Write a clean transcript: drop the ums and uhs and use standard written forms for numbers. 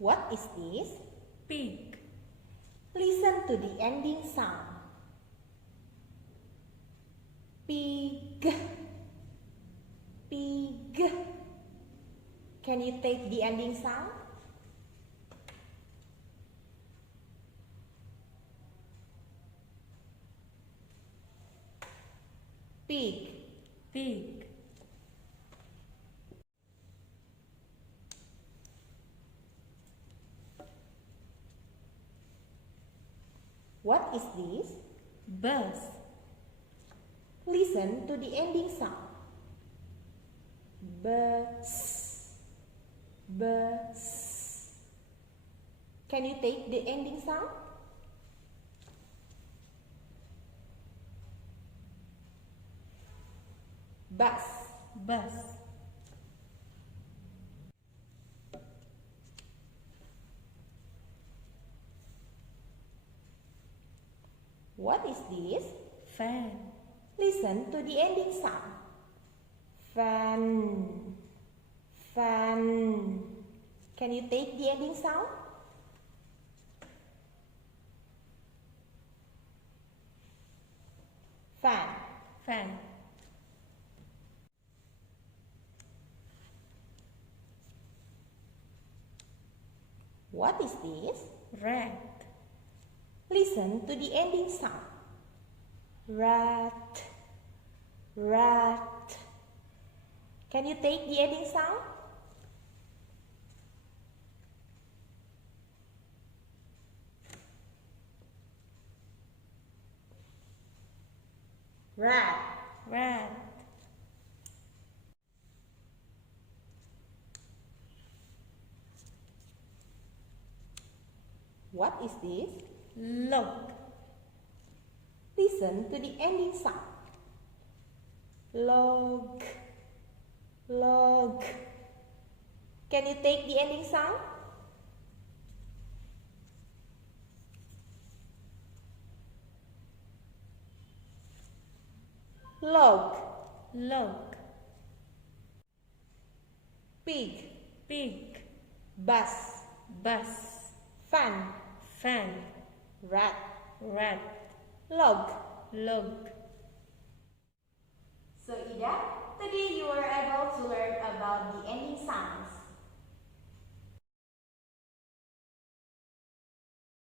What is this? Pig. Listen to the ending sound. Pig. Pig. Can you take the ending sound? Pig. Pig. What is this? Bus. Listen to the ending sound. Bus. Bus. Can you take the ending sound? Bus. Bus. What is this? Fan. Listen to the ending sound. Fan. Fan. Can you take the ending sound? Fan. Fan. What is this? Rat. Listen to the ending sound. Rat. Rat. Can you take the ending sound? Rat. Rat. What is this? Log. Listen to the ending sound. Log. Log. Can you take the ending sound? Log. Log. Pig. Pig. Bus. Bus. Fan. Fan. Rat. Rat. Log. Log. So Ida, today you were able to learn about the ending sounds.